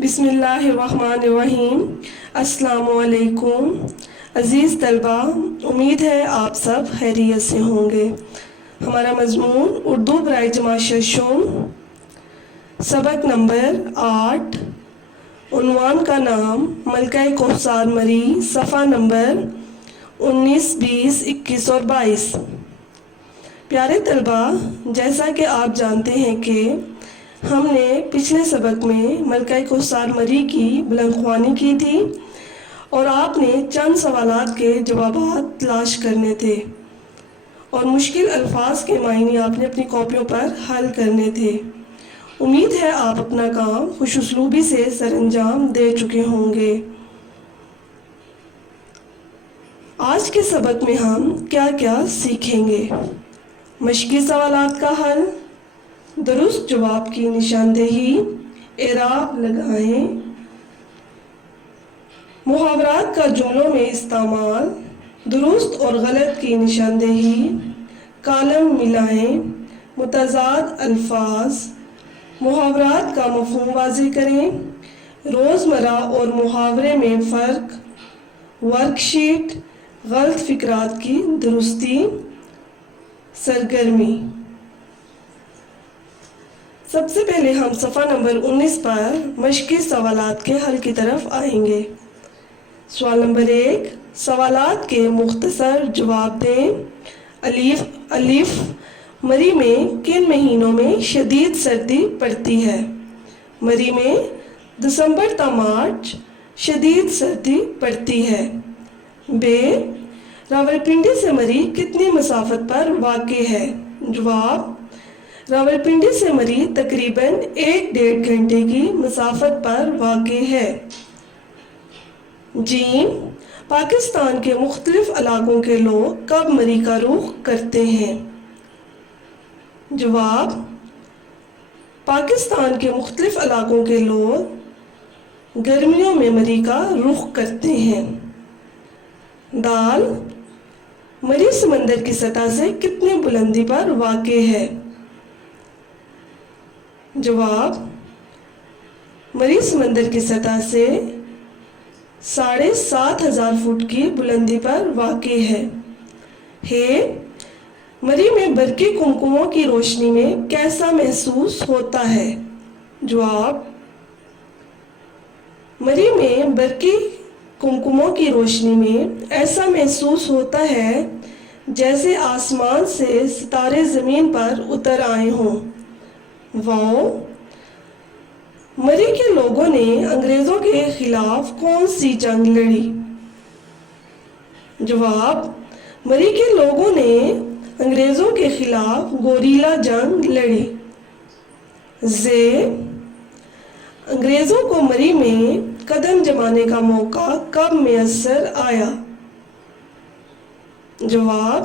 بسم اللہ الرحمن الرحیم۔ السلام علیکم عزیز طلبہ، امید ہے آپ سب خیریت سے ہوں گے۔ ہمارا مضمون اردو برائے جماعت ششم، سبق نمبر 8، عنوان کا نام ملکہ کوثر مری، صفحہ نمبر 19، 20، 21 اور 22۔ پیارے طلبہ، جیسا کہ آپ جانتے ہیں کہ ہم نے پچھلے سبق میں ملکہ کوثر مری کی بلند خوانی کی تھی اور آپ نے چند سوالات کے جوابات تلاش کرنے تھے اور مشکل الفاظ کے معنی آپ نے اپنی کاپیوں پر حل کرنے تھے۔ امید ہے آپ اپنا کام خوش اسلوبی سے سر انجام دے چکے ہوں گے۔ آج کے سبق میں ہم کیا کیا سیکھیں گے؟ مشقی سوالات کا حل، درست جواب کی نشاندہی، اعراب لگائیں، محاورات کا جملوں میں استعمال، درست اور غلط کی نشاندہی، کالم ملائیں، متضاد الفاظ، محاورات کا مفہوم واضح کریں، روزمرہ اور محاورے میں فرق، ورک شیٹ، غلط فقرات کی درستی، سرگرمی۔ سب سے پہلے ہم صفحہ نمبر 19 پر مشقی سوالات کے حل کی طرف آئیں گے۔ سوال نمبر 1، سوالات کے مختصر جواب دیں۔ الف، مری میں کن مہینوں میں شدید سردی پڑتی ہے؟ مری میں دسمبر تا مارچ شدید سردی پڑتی ہے۔ ب، راولپنڈی سے مری کتنی مسافت پر واقع ہے؟ جواب، راولپنڈی سے مری تقریباً 1.5 گھنٹے کی مسافت پر واقع ہے۔ ج، پاکستان کے مختلف علاقوں کے لوگ کب مری کا رخ کرتے ہیں؟ جواب، پاکستان کے مختلف علاقوں کے لوگ گرمیوں میں مری کا رخ کرتے ہیں۔ د، مری سمندر کی سطح سے کتنی بلندی پر واقع ہے؟ جواب، مری سمندر کی سطح سے 7,500 فٹ کی بلندی پر واقع ہے۔ ہ، مری میں برقی کمکموں کی روشنی میں کیسا محسوس ہوتا ہے؟ جواب، مری میں برقی کمکموں کی روشنی میں ایسا محسوس ہوتا ہے جیسے آسمان سے ستارے زمین پر اتر آئے ہوں۔ و، مری کے لوگوں نے انگریزوں کے خلاف کون سی جنگ لڑی؟ جواب، مری کے لوگوں نے انگریزوں کے خلاف گوریلا جنگ لڑی۔ ز، انگریزوں کو مری میں قدم جمانے کا موقع کب میسر آیا؟ جواب،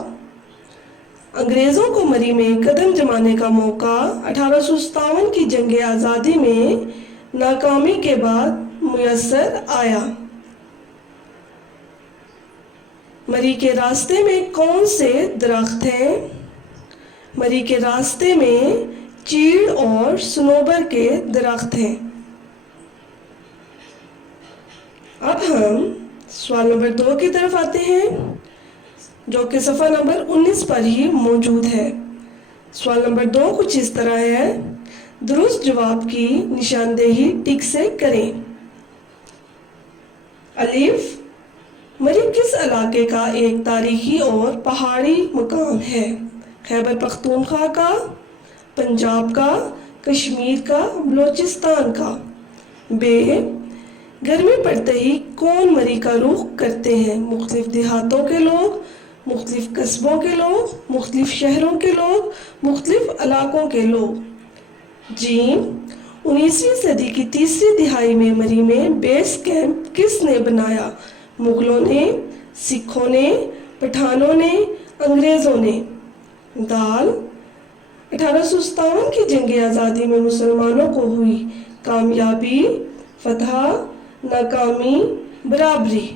انگریزوں کو مری میں قدم جمانے کا موقع 1857 کی جنگ آزادی میں ناکامی کے بعد میسر آیا۔ مری کے راستے میں کون سے درخت ہیں؟ مری کے راستے میں چیڑ اور صنوبر کے درخت ہیں۔ اب ہم سوال نمبر 2 کی طرف آتے ہیں جو کہ صفحہ نمبر 19 پر ہی موجود ہے۔ سوال نمبر 2 کچھ اس طرح ہے، درست جواب کی نشاندہی ٹک سے کریں۔ الف، مری کس علاقے کا ایک تاریخی اور پہاڑی مقام ہے؟ خیبر پختونخوا کا، پنجاب کا، کشمیر کا، بلوچستان کا۔ ب، گرمی پڑتے ہی کون مری کا رخ کرتے ہیں؟ مختلف دیہاتوں کے لوگ، مختلف قصبوں کے لوگ، مختلف شہروں کے لوگ، مختلف علاقوں کے لوگ۔ ج، 19ویں صدی کی تیسری دہائی میں مری میں بیس کیمپ کس نے بنایا؟ مغلوں نے، سکھوں نے، پٹھانوں نے، انگریزوں نے۔ د، 1857 کی جنگ آزادی میں مسلمانوں کو ہوئی کامیابی، فتح، ناکامی، برابری۔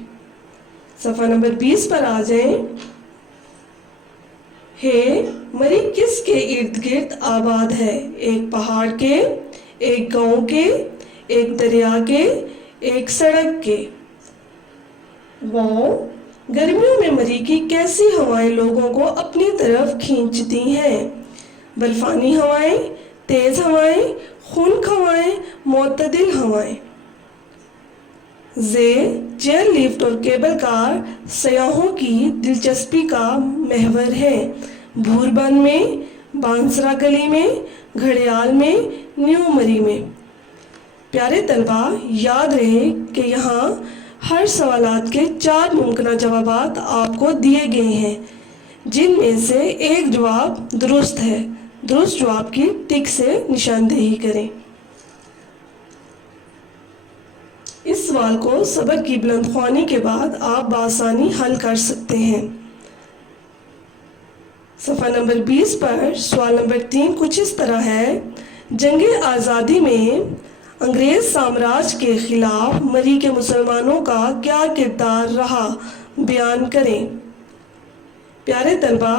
صفحہ نمبر 20 پر آ جائیں۔ ہ، مری کس کے ارد گرد آباد ہے؟ ایک پہاڑ کے، ایک گاؤں کے، ایک دریا کے ایک سڑک کے۔ وہ گرمیوں میں مریخی کیسی ہوائیں لوگوں کو اپنی طرف کھینچتی ہیں؟ برفانی ہوائیں، تیز ہوائیں، خنک ہوائیں، معتدل ہوائیں۔ چیئر لفٹ اور کیبل کار سیاحوں کی دلچسپی کا محور ہے۔ بھوربن میں، بانسرا گلی میں، گھڑیال میں، نیو مری میں۔ پیارے طلبہ، یاد رہے کہ یہاں ہر سوالات کے 4 ممکنہ جوابات آپ کو دیے گئے ہیں، جن میں سے ایک جواب درست ہے۔ درست جواب کی ٹک سے نشاندہی کریں۔ اس سوال کو سبق کی بلند خوانی کے بعد آپ بآسانی حل کر سکتے ہیں۔ صفحہ نمبر 20 پر سوال نمبر 3 کچھ اس طرح ہے: جنگ آزادی میں انگریز سامراج کے خلاف مری کے مسلمانوں کا کیا کردار رہا؟ بیان کریں۔ پیارے طلبہ،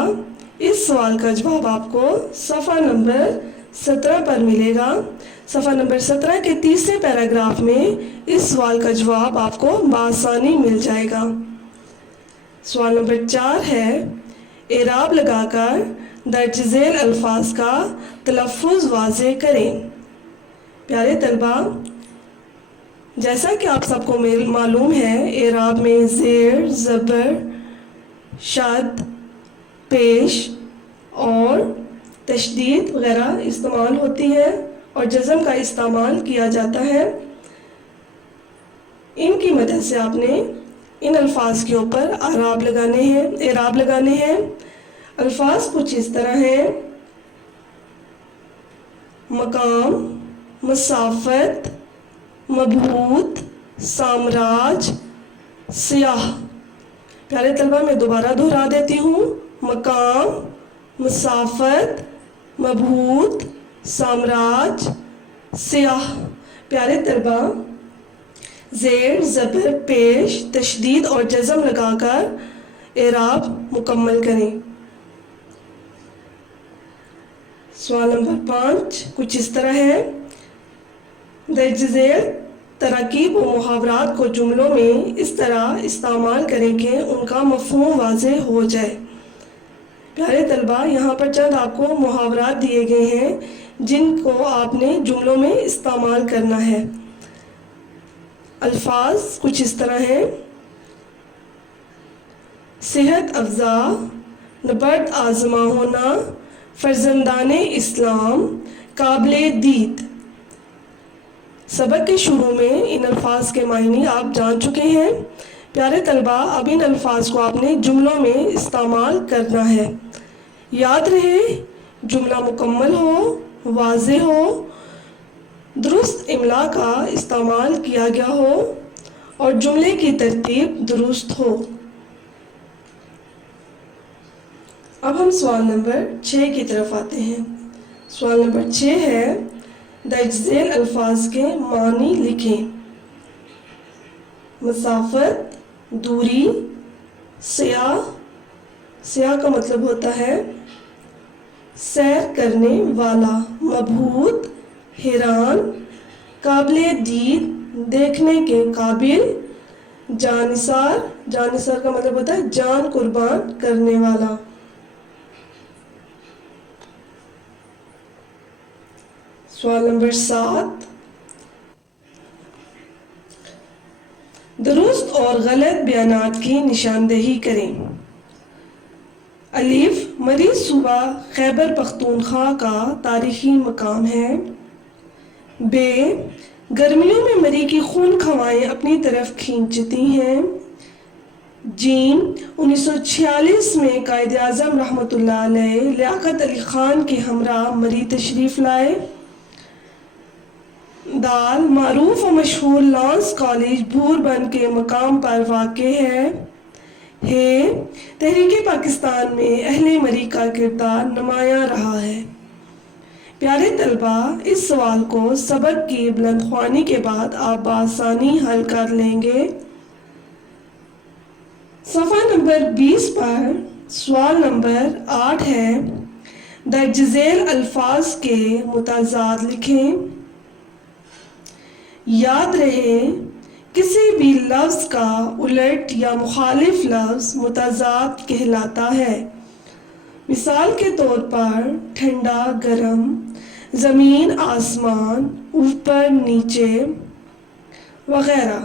اس سوال کا جواب آپ کو صفحہ نمبر 17 پر ملے گا۔ صفحہ نمبر 17 کے تیسرے پیراگراف میں اس سوال کا جواب آپ کو بآسانی مل جائے گا۔ سوال نمبر 4 ہے: اعراب لگا کر درج ذیل الفاظ کا تلفظ واضح کریں۔ پیارے طلبہ، جیسا کہ آپ سب کو معلوم ہے، اعراب میں زیر، زبر، شد، پیش اور تشدید وغیرہ استعمال ہوتی ہے اور جزم کا استعمال کیا جاتا ہے۔ ان کی مدد سے آپ نے ان الفاظ کے اوپر اعراب لگانے ہیں۔ الفاظ کچھ اس طرح ہیں: مقام، مسافت، مبہوت، سامراج، سیاح۔ پیارے طلبہ، میں دوبارہ دہرا دیتی ہوں: مقام، مسافت، مبہوت، سامراج، سیاح۔ پیارے طلبہ، زیر، زبر، پیش، تشدید اور جزم لگا کر اعراب مکمل کریں۔ سوال نمبر 5 کچھ اس طرح ہے: درج ذیل تراکیب و محاورات کو جملوں میں اس طرح استعمال کریں کہ ان کا مفہوم واضح ہو جائے۔ پیارے طلبہ، یہاں پر چند آپ کو محاورات دیے گئے ہیں جن کو آپ نے جملوں میں استعمال کرنا ہے۔ الفاظ کچھ اس طرح ہیں: صحت افزا، نبرد آزما ہونا، فرزندان اسلام، قابل دید۔ سبق کے شروع میں ان الفاظ کے معنی آپ جان چکے ہیں۔ پیارے طلبہ، اب ان الفاظ کو آپ نے جملوں میں استعمال کرنا ہے۔ یاد رہے، جملہ مکمل ہو، واضح ہو، درست املا کا استعمال کیا گیا ہو اور جملے کی ترتیب درست ہو۔ اب ہم سوال نمبر 6 کی طرف آتے ہیں۔ سوال نمبر 6 ہے: درج ذیل الفاظ کے معنی لکھیں۔ مسافت، دوری، سیاح۔ سیاح کا مطلب ہوتا ہے سیر کرنے والا۔ مبہوت، حیران، قابل دید، دیکھنے کے قابل۔ جانثار، جانثار کا مطلب ہوتا ہے جان قربان کرنے والا۔ سوال نمبر 7: درست اور غلط بیانات کی نشاندہی کریں۔ الف، مری صوبہ خیبر پختونخوا کا تاریخی مقام ہے۔ ب، گرمیوں میں مری کی خنک ہوائیں اپنی طرف کھینچتی ہیں۔ ج، 1946 میں قائد اعظم رحمۃ اللہ علیہ لیاقت علی خان کے ہمراہ مری تشریف لائے۔ د، معروف و مشہور لانس کالج بھوربن کے مقام پر واقع ہے۔ ہ، تحریک پاکستان میں اہل مری کا کردار نمایاں رہا ہے۔ پیارے طلبہ، اس سوال کو سبق کی بلند خوانی کے بعد آپ بآسانی حل کر لیں گے۔ صفحہ نمبر 20 پر سوال نمبر 8 ہے: درج ذیل الفاظ کے متضاد لکھیں۔ یاد رہے کسی بھی لفظ کا الٹ یا مخالف لفظ متضاد کہلاتا ہے۔ مثال کے طور پر ٹھنڈا گرم، زمین آسمان، اوپر نیچے وغیرہ۔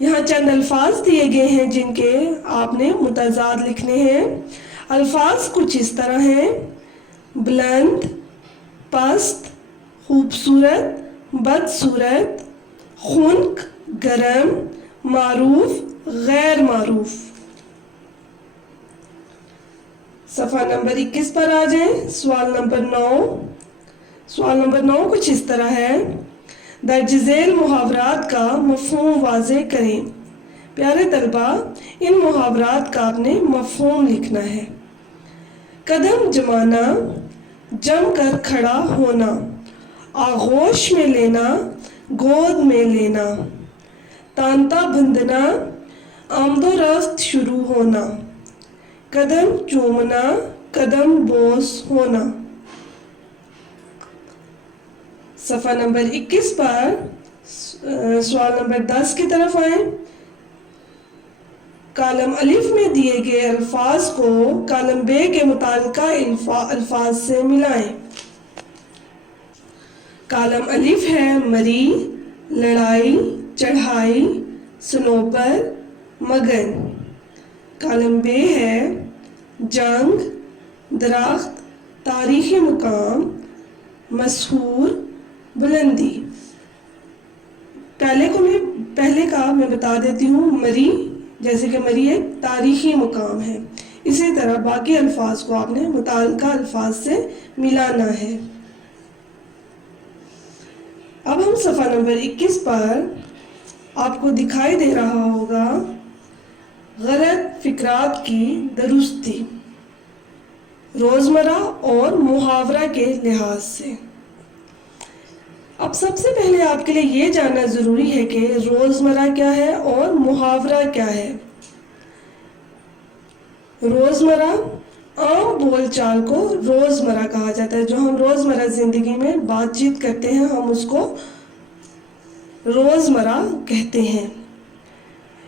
یہاں چند الفاظ دیے گئے ہیں جن کے آپ نے متضاد لکھنے ہیں۔ الفاظ کچھ اس طرح ہیں: بلند، پست، خوبصورت، بدصورت، خنک، گرم، معروف، غیر معروف۔ صفحہ نمبر 21 پر آ جائیں۔ سوال نمبر 9۔ سوال نمبر 9 کچھ اس طرح ہے: درج ذیل محاورات کا مفہوم واضح کریں۔ پیارے طلبہ، ان محاورات کا آپ نے مفہوم لکھنا ہے۔ قدم جمانا، جم کر کھڑا ہونا، آغوش میں لینا، گود میں لینا، تانتا بندھنا، آمد و رفت شروع ہونا، قدم چومنا، قدم بوس ہونا۔ صفحہ نمبر 21 پر سوال نمبر 10 کی طرف آئیں۔ کالم الف میں دیے گئے الفاظ کو کالم ب کے متعلقہ الفاظ سے ملائیں۔ کالم الف ہے مری، لڑائی، چڑھائی، سنوبر، مگن۔ کالم ب ہے جنگ، درخت، تاریخی مقام، مسحور، بلندی۔ پہلے کا میں بتا دیتی ہوں، مری، جیسے کہ مری ایک تاریخی مقام ہے۔ اسی طرح باقی الفاظ کو آپ نے متعلقہ الفاظ سے ملانا ہے۔ اب ہم صفحہ نمبر 21 پر آپ کو دکھائی دے رہا ہوگا غلط فقرات کی درستی روزمرہ اور محاورہ کے لحاظ سے۔ اب سب سے پہلے آپ کے لیے یہ جاننا ضروری ہے کہ روزمرہ کیا ہے اور محاورہ کیا ہے۔ روزمرہ عام بول چال کو روزمرہ کہا جاتا ہے۔ جو ہم روزمرہ زندگی میں بات چیت کرتے ہیں ہم اس کو روزمرہ کہتے ہیں۔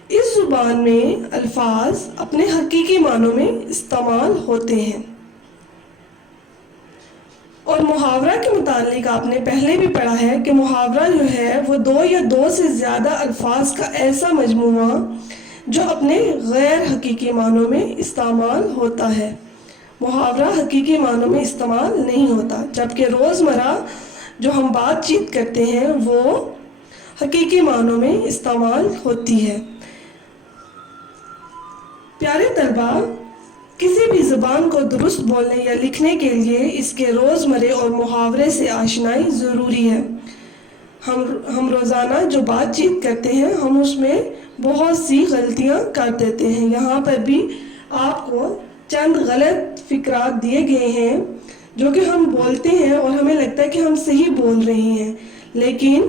اس زبان میں الفاظ اپنے حقیقی معنوں میں استعمال ہوتے ہیں۔ اور محاورہ کے متعلق آپ نے پہلے بھی پڑھا ہے کہ محاورہ جو ہے وہ دو یا دو سے زیادہ الفاظ کا ایسا مجموعہ جو اپنے غیر حقیقی معنوں میں استعمال ہوتا ہے۔ محاورہ حقیقی معنوں میں استعمال نہیں ہوتا، جبکہ روزمرہ جو ہم بات چیت کرتے ہیں وہ حقیقی معنوں میں استعمال ہوتی ہے۔ پیارے طلبہ، کسی بھی زبان کو درست بولنے یا لکھنے کے لیے اس کے روزمرے اور محاورے سے آشنائی ضروری ہے۔ ہم روزانہ جو بات چیت کرتے ہیں ہم اس میں بہت سی غلطیاں کر دیتے ہیں۔ یہاں پر بھی آپ کو چند غلط فقرات دیے گئے ہیں جو کہ ہم بولتے ہیں اور ہمیں لگتا ہے کہ ہم صحیح بول رہے ہیں، لیکن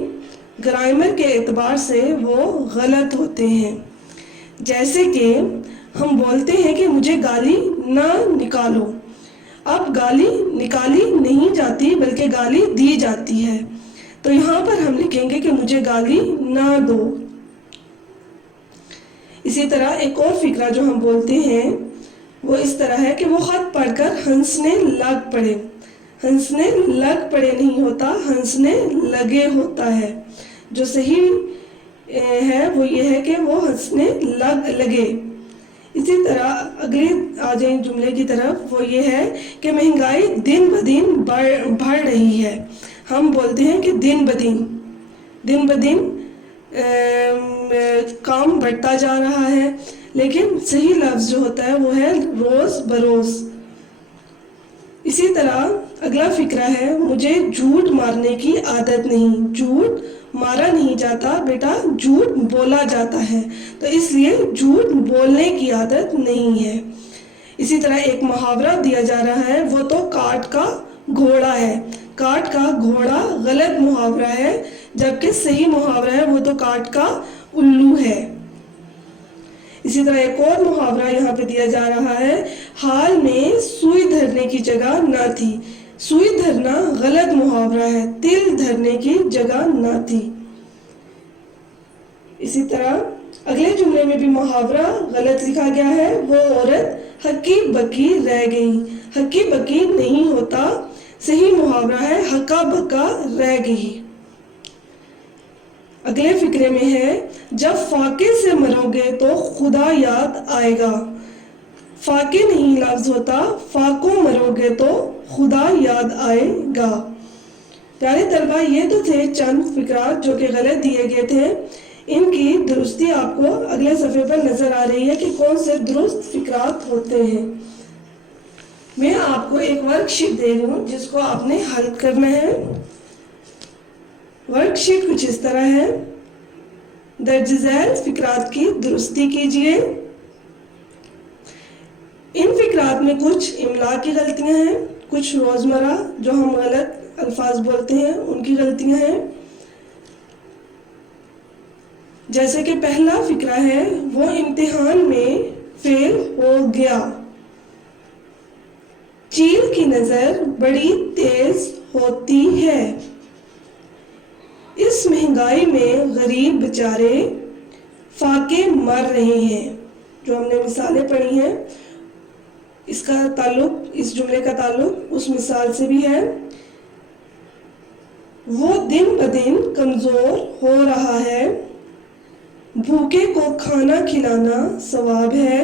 گرامر کے اعتبار سے وہ غلط ہوتے ہیں۔ جیسے کہ ہم بولتے ہیں کہ مجھے گالی نہ نکالو۔ اب گالی نکالی نہیں جاتی بلکہ گالی دی جاتی ہے، تو یہاں پر ہم لکھیں گے کہ مجھے گالی نہ دو۔ اسی طرح ایک اور فقرہ جو ہم بولتے ہیں وہ اس طرح ہے کہ وہ خط پڑھ کر ہنسنے لگ پڑے۔ ہنسنے لگ پڑے نہیں ہوتا، ہنسنے لگے ہوتا ہے۔ جو صحیح ہے وہ یہ ہے کہ وہ ہنسنے لگے۔ اسی طرح اگلی آ جائیں جملے کی طرف، وہ یہ ہے کہ مہنگائی دن بدن بڑھ رہی ہے۔ ہم بولتے ہیں کہ دن بدن کام بڑھتا جا رہا ہے، لیکن صحیح لفظ جو ہوتا ہے وہ ہے روز بروز۔ اسی طرح اگلا فقرہ ہے مجھے جھوٹ مارنے کی عادت نہیں۔ جھوٹ مارا نہیں جاتا بیٹا، جھوٹ بولا جاتا ہے، تو اس لیے جھوٹ بولنے کی عادت نہیں ہے۔ اسی طرح ایک محاورہ دیا جا رہا ہے، وہ تو کاٹ کا گھوڑا ہے۔ کاٹ کا گھوڑا غلط محاورہ ہے، جبکہ صحیح محاورہ ہے وہ تو کاٹ کا الو ہے۔ اسی طرح ایک اور محاورہ یہاں پہ دیا جا رہا ہے، حال میں سوئی دھرنے کی جگہ نہ تھی۔ سوئی دھرنا غلط محاورہ محاورہ ہے، تل دھرنے کی جگہ نہ تھی۔ اسی طرح اگلے جملے میں بھی محاورہ غلط لکھا گیا ہے، وہ عورت ہکی بکی رہ گئی۔ ہکی بکی نہیں ہوتا، صحیح محاورہ ہے ہکا بکا رہ گئی۔ اگلے فقرے میں ہے، جب فاقے سے مرو گے تو خدا یاد آئے گا۔ فاقے نہیں لفظ ہوتا، فاقوں مرو گے تو خدا یاد آئے گا۔ پیارے طلبہ، یہ تو تھے چند فقرات جو کہ غلط دیے گئے تھے۔ ان کی درستی آپ کو اگلے صفحے پر نظر آ رہی ہے کہ کون سے درست فقرات ہوتے ہیں۔ میں آپ کو ایک ورک شیٹ دے رہی ہوں جس کو آپ نے حل کرنا ہے۔ ورک شیٹ کچھ اس طرح ہے۔ درج ذیل فقرات کی درستی کیجیے۔ ان فقرات میں کچھ املا کی غلطیاں ہیں، کچھ روزمرہ جو ہم غلط الفاظ بولتے ہیں ان کی غلطیاں ہیں۔ جیسے کہ پہلا فقرہ ہے، وہ امتحان میں فیل ہو گیا۔ چیل کی نظر بڑی تیز ہوتی ہے۔ اس مہنگائی میں غریب بیچارے فاقے مر رہے ہیں۔ جو ہم نے مثالیں پڑھی ہیں اس کا تعلق، اس جملے کا تعلق اس مثال سے بھی ہے۔ وہ دن بدن کمزور ہو رہا ہے، بھوکے کو کھانا کھلانا ثواب ہے،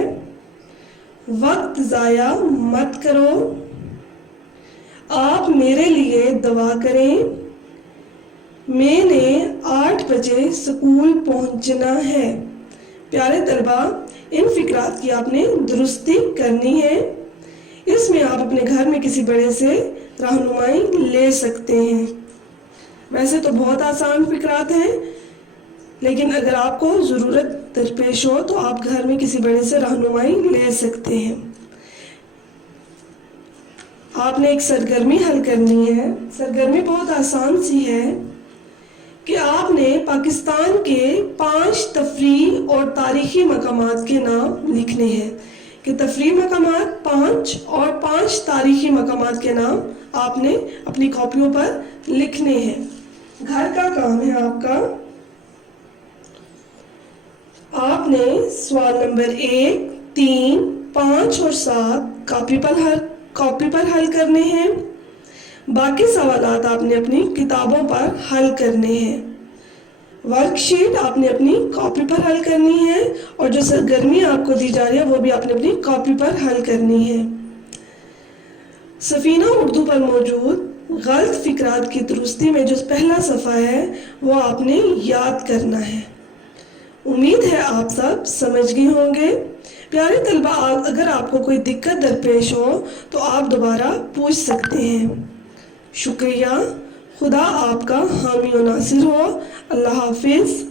وقت ضائع مت کرو، آپ میرے لیے دعا کریں، میں نے 8 بجے اسکول پہنچنا ہے۔ پیارے طلبہ، ان فقرات کی آپ نے درستی کرنی ہے۔ اس میں آپ اپنے گھر میں کسی بڑے سے رہنمائی لے سکتے ہیں۔ ویسے تو بہت آسان فقرات ہیں، لیکن اگر آپ کو ضرورت درپیش ہو تو آپ گھر میں کسی بڑے سے رہنمائی لے سکتے ہیں۔ آپ نے ایک سرگرمی حل کرنی ہے۔ سرگرمی بہت آسان سی ہے کہ آپ نے پاکستان کے 5 تفریحی اور تاریخی مقامات کے نام لکھنے ہیں، کہ تفریحی مقامات 5 اور 5 تاریخی مقامات کے نام آپ نے اپنی کاپیوں پر لکھنے ہیں۔ گھر کا کام ہے آپ کا، آپ نے سوال نمبر 1، 3، 5 اور 7 کاپی پر حل کرنے ہیں۔ باقی سوالات آپ نے اپنی کتابوں پر حل کرنے ہیں۔ ورک شیٹ آپ نے اپنی کاپی پر حل کرنی ہے، اور جو سرگرمی آپ کو دی جا رہی ہے وہ بھی آپ نے اپنی کاپی پر حل کرنی ہے۔ سفینہ اردو پر موجود غلط فقرات کی درستی میں جو پہلا صفحہ ہے وہ آپ نے یاد کرنا ہے۔ امید ہے آپ سب سمجھ گئے ہوں گے۔ پیارے طلبہ، اگر آپ کو کوئی دقت درپیش ہو تو آپ دوبارہ پوچھ سکتے ہیں۔ شکریہ۔ خدا آپ کا حامی و ناصر ہو۔ اللہ حافظ۔